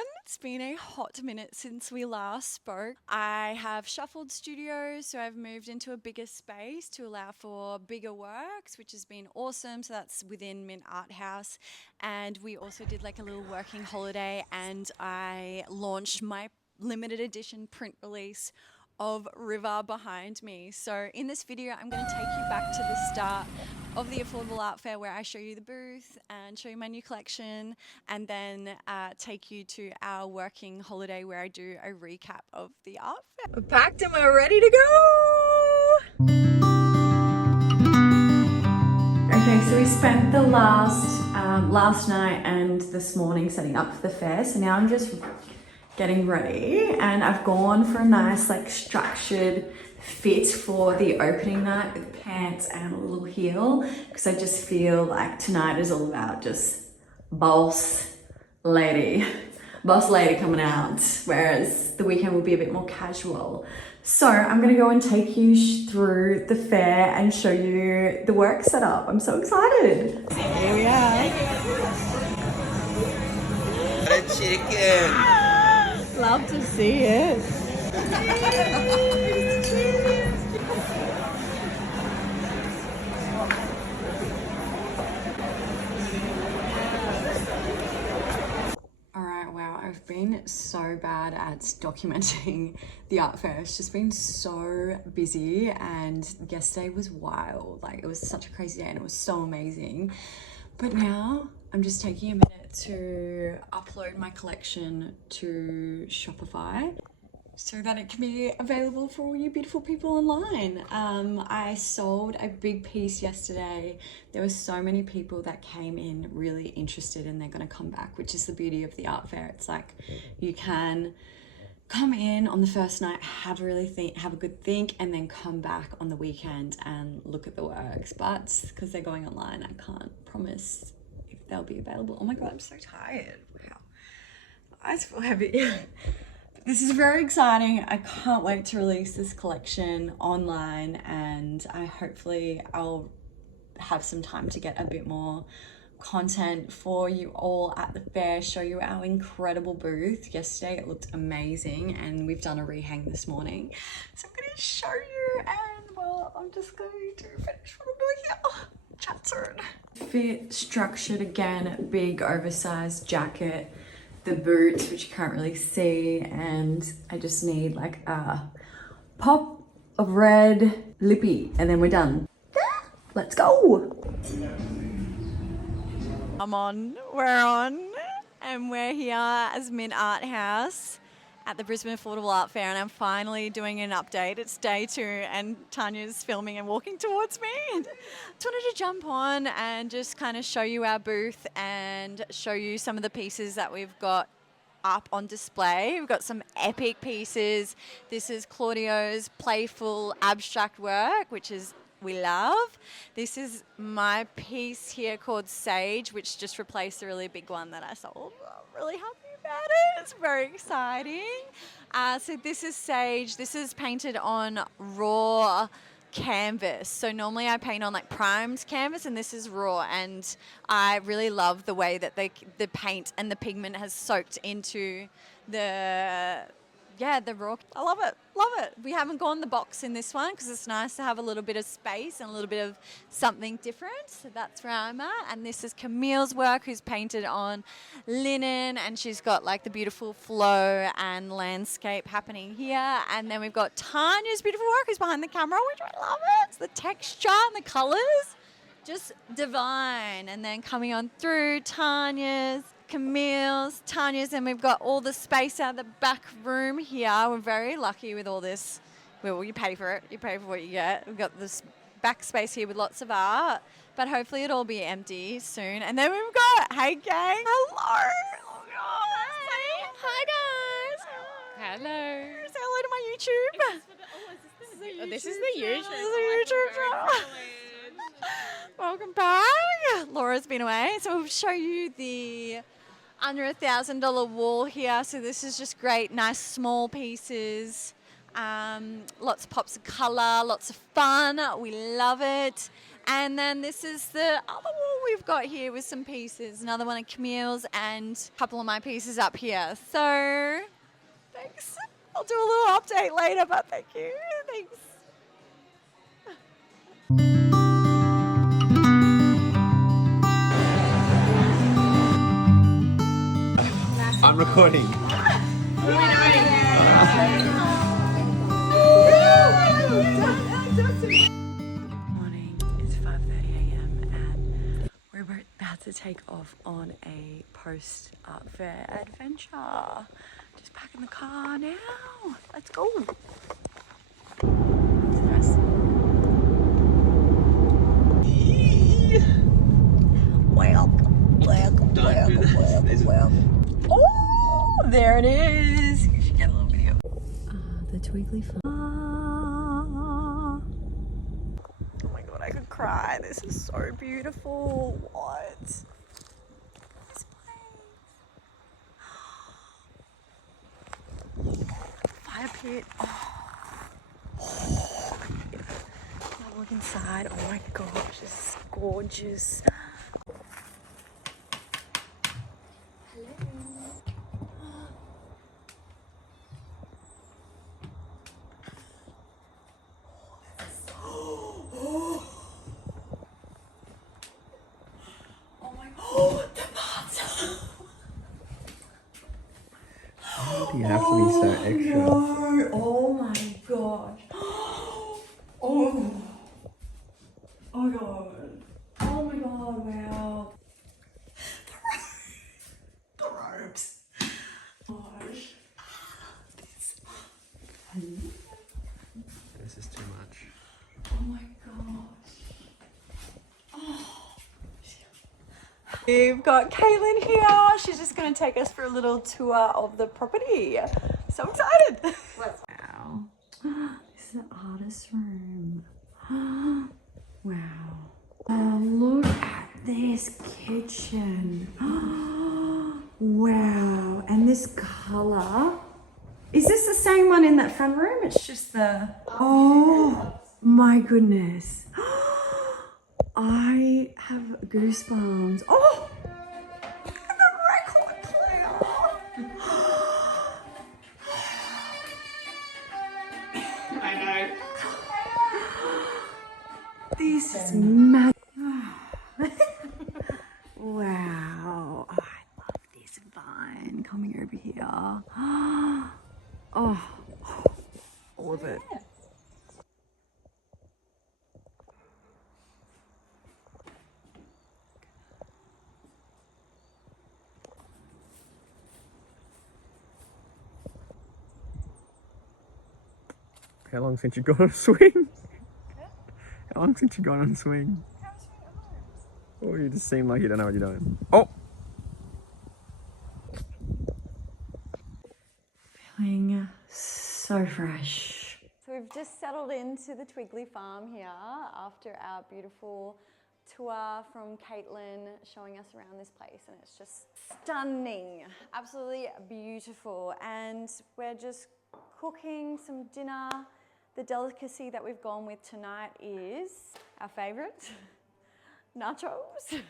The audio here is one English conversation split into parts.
everyone. It's been a hot minute since we last spoke. I have shuffled studios, so I've moved into a bigger space to allow for bigger works, which has been awesome. So that's within Mint Art House. And we also did like a little working holiday, and I launched my limited edition print release of River behind me. So in this video, I'm going to take you back to the start of the Affordable Art Fair, where I show you the booth and show you my new collection, and then take you to our working holiday where I do a recap of the art fair. We're packed and we're ready to go! Okay, so we spent the last night and this morning setting up for the fair, so now I'm just getting ready, and I've gone for a nice like structured fit for the opening night with pants and a little heel, because I just feel like tonight is all about just boss lady coming out, whereas the weekend will be a bit more casual. So I'm gonna go and take you through the fair and show you the work setup. I'm so excited. Here we are. Chicken. Love to see it. Alright, wow, I've been so bad at documenting the art fair. It's just been so busy, and yesterday was wild. Like, it was such a crazy day and it was so amazing. But now I'm just taking a minute to upload my collection to Shopify so that it can be available for all you beautiful people online. I sold a big piece yesterday. There were so many people that came in really interested, and they're going to come back, which is the beauty of the art fair. It's like you can come in on the first night, have a good think, and then come back on the weekend and look at the works. But because they're going online, I can't promise if they'll be available. Oh my God, I'm so tired. Wow. My eyes feel heavy. This is very exciting. I can't wait to release this collection online, and I'll have some time to get a bit more content for you all at the fair, show you our incredible booth. Yesterday it looked amazing, and we've done a rehang this morning. So I'm going to show you, and well, I'm just going to finish what I'm doing here. Oh, chat soon. Fit, structured again, big oversized jacket, the boots, which you can't really see, and I just need like a pop of red lippy, and then we're done. Let's go. We're on, and we're here as Mint Art House at the Brisbane Affordable Art Fair, and I'm finally doing an update. It's day 2, and Tanya's filming and walking towards me. And just wanted to jump on and just kind of show you our booth and show you some of the pieces that we've got up on display. We've got some epic pieces. This is Claudio's playful abstract work, which is we love. This is my piece here called Sage, which just replaced a really big one that I sold. I'm really happy about it. It's very exciting. So this is Sage. This is painted on raw canvas. So normally I paint on like primed canvas, and this is raw, and I really love the way that the paint and the pigment has soaked into the raw. I love it. We haven't gone the box in this one because it's nice to have a little bit of space and a little bit of something different. So that's where I'm at. And this is Camille's work, who's painted on linen, and she's got like the beautiful flow and landscape happening here. And then we've got Tanya's beautiful work, who's behind the camera, which I love it. It's the texture and the colours, just divine. And then coming on through Tanya's, Camille's, Tanya's, and we've got all the space out of the back room here. We're very lucky with all this. Well, you pay for it. You pay for what you get. We've got this back space here with lots of art, but hopefully it'll be empty soon. And then we've got, hey gang, hello. Oh God. Hi guys. Hello. Say hello to my YouTube. This is the YouTube. This is the YouTube channel. Welcome back. Laura's been away, so we'll show you the under $1,000 wall here. So this is just great, nice small pieces. Lots of pops of colour, lots of fun. We love it. And then this is the other wall we've got here with some pieces. Another one of Camille's and a couple of my pieces up here. So thanks. I'll do a little update later, but thank you. Thanks. I'm recording. Morning, it's 5:30 a.m. and we're about to take off on a post-art fair adventure. Just packing the car now. Let's go. Welcome. Oh, there it is. You should get a little video. The Twigley Farm. Oh my god, I could cry. This is so beautiful. What? This place. Fire pit. Oh. Have a look inside. Oh my gosh, this is gorgeous. You have to be so extra. No. Oh my gosh. Oh. Oh my god. Oh my god, wow. The ropes. Gosh. This is too much. Oh my gosh. Oh. We've got Caitlin here. She's just going to take us for a little tour of the property. So excited. Wow. This is the artist's room. Wow. Oh, look at this kitchen. Wow. And this colour. Is this the same one in that front room? It's just the... Oh my goodness. I have goosebumps. Oh! Look at the record player. I know. This is mad. Wow. Oh, I love this vine coming over here. Oh, all of it. How long since you gone on a swing? How long since you gone on a swing? Oh, you just seem like you don't know what you're doing. Oh! Feeling so fresh. So we've just settled into the Twigley Farm here after our beautiful tour from Caitlin showing us around this place, and it's just stunning, absolutely beautiful. And we're just cooking some dinner. The delicacy that we've gone with tonight is our favourite, nachos,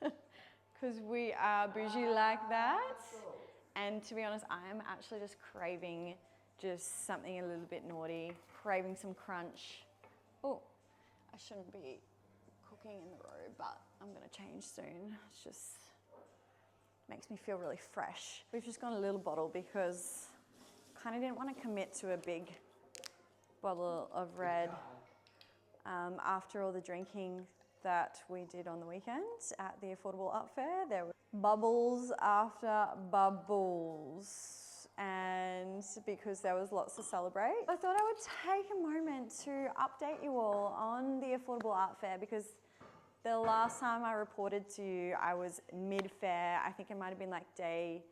because we are bougie like that. And to be honest, I am actually just craving just something a little bit naughty, craving some crunch. Oh, I shouldn't be cooking in the robe, but I'm gonna change soon. It's just makes me feel really fresh. We've just got a little bottle because kind of didn't want to commit to a big bottle of red after all the drinking that we did on the weekend at the Affordable Art Fair. There were bubbles after bubbles, and because there was lots to celebrate, I thought I would take a moment to update you all on the Affordable Art Fair, because the last time I reported to you, I was mid-fair. I think it might have been like day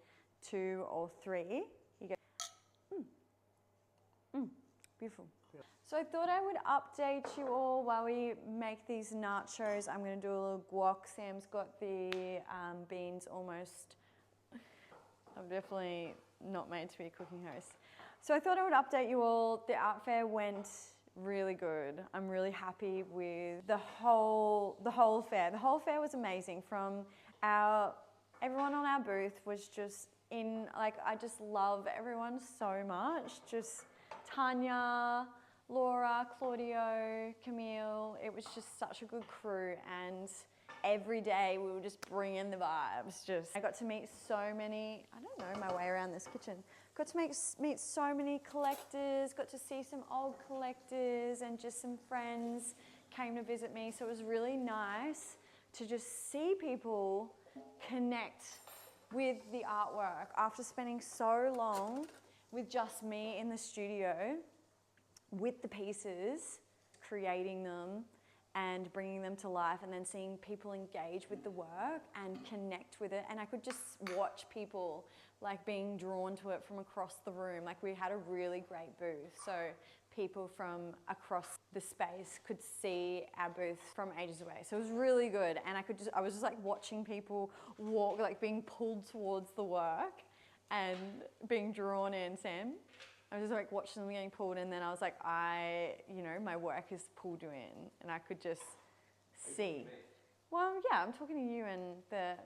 2 or 3. You go, beautiful. So I thought I would update you all while we make these nachos. I'm going to do a little guac. Sam's got the beans almost I'm definitely not made to be a cooking host. So I thought I would update you all. The art fair went really good. I'm really happy with the whole fair. The whole fair was amazing. From everyone on our booth was just I just love everyone so much. Just Tanya, Laura, Claudio, Camille. It was just such a good crew, and every day we were just bringing the vibes. I got to meet so many, I don't know my way around this kitchen. Got to meet so many collectors, got to see some old collectors, and just some friends came to visit me. So it was really nice to just see people connect with the artwork after spending so long with just me in the studio with the pieces, creating them and bringing them to life, and then seeing people engage with the work and connect with it. And I could just watch people like being drawn to it from across the room. Like, we had a really great booth, so people from across the space could see our booth from ages away. So it was really good, and I was just like watching people walk, like being pulled towards the work and being drawn in. Sam, I was just like watching them getting pulled, and then I was like, my work has pulled you in, and I could just see. Well, yeah, I'm talking to you and the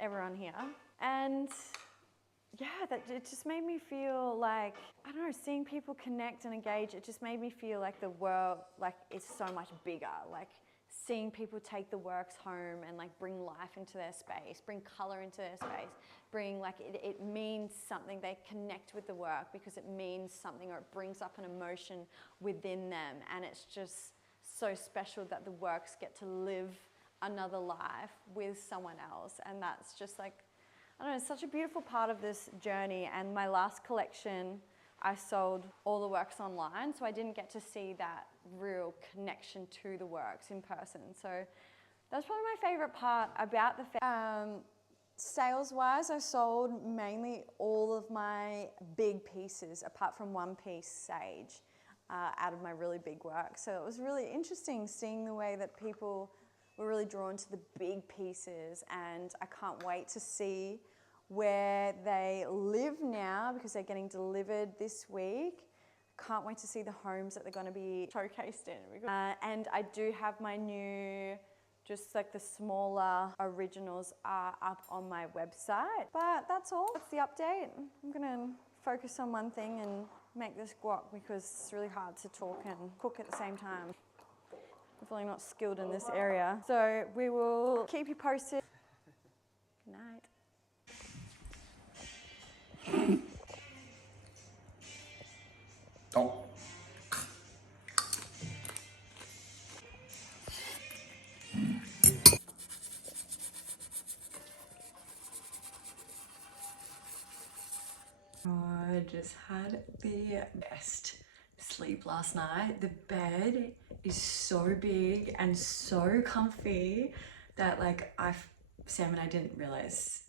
everyone here, and yeah, it just made me feel like, I don't know, seeing people connect and engage. It just made me feel like the world, like, is so much bigger. Like, seeing people take the works home and like bring life into their space, bring color into their space, bring like, it means something. They connect with the work because it means something, or it brings up an emotion within them. And it's just so special that the works get to live another life with someone else. And that's just like, I don't know, it's such a beautiful part of this journey. And my last collection, I sold all the works online, so I didn't get to see that real connection to the works in person. So that's probably my favorite part about the fair. Sales-wise, I sold mainly all of my big pieces, apart from one piece, Sage, out of my really big work. So it was really interesting seeing the way that people were really drawn to the big pieces, and I can't wait to see where they live now, because they're getting delivered this week. Can't wait to see the homes that they're going to be showcased in. And I do have my new, just like the smaller originals are up on my website. But that's all. That's the update. I'm going to focus on one thing and make this guac, because it's really hard to talk and cook at the same time. Definitely not skilled in this area. So we will keep you posted. Good night. Oh. I just had the best sleep last night. The bed is so big and so comfy that like Sam and I didn't realize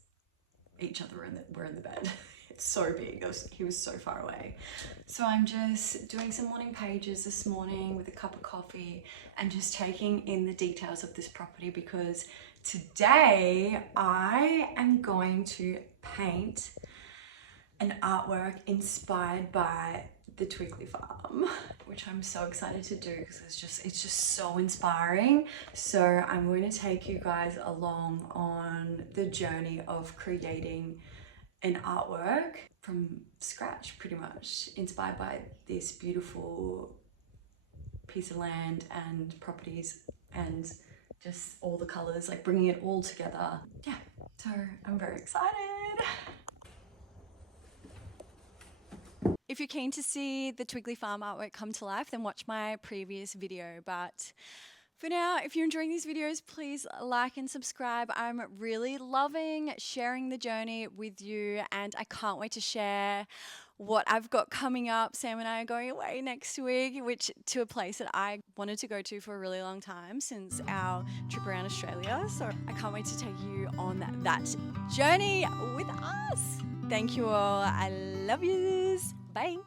each other were in the bed. It's so big. He was so far away. So I'm just doing some morning pages this morning with a cup of coffee and just taking in the details of this property, because today I am going to paint an artwork inspired by the Twigley Farm, which I'm so excited to do because it's just so inspiring. So I'm going to take you guys along on the journey of creating an artwork from scratch, pretty much, inspired by this beautiful piece of land and properties and just all the colors, like bringing it all together. Yeah, so I'm very excited. If you're keen to see the Twigley Farm artwork come to life, then watch my previous video. But for now, if you're enjoying these videos, please like and subscribe. I'm really loving sharing the journey with you, and I can't wait to share what I've got coming up. Sam and I are going away next week, to a place that I wanted to go to for a really long time since our trip around Australia. So I can't wait to take you on that journey with us. Thank you all. I love yous. Bye.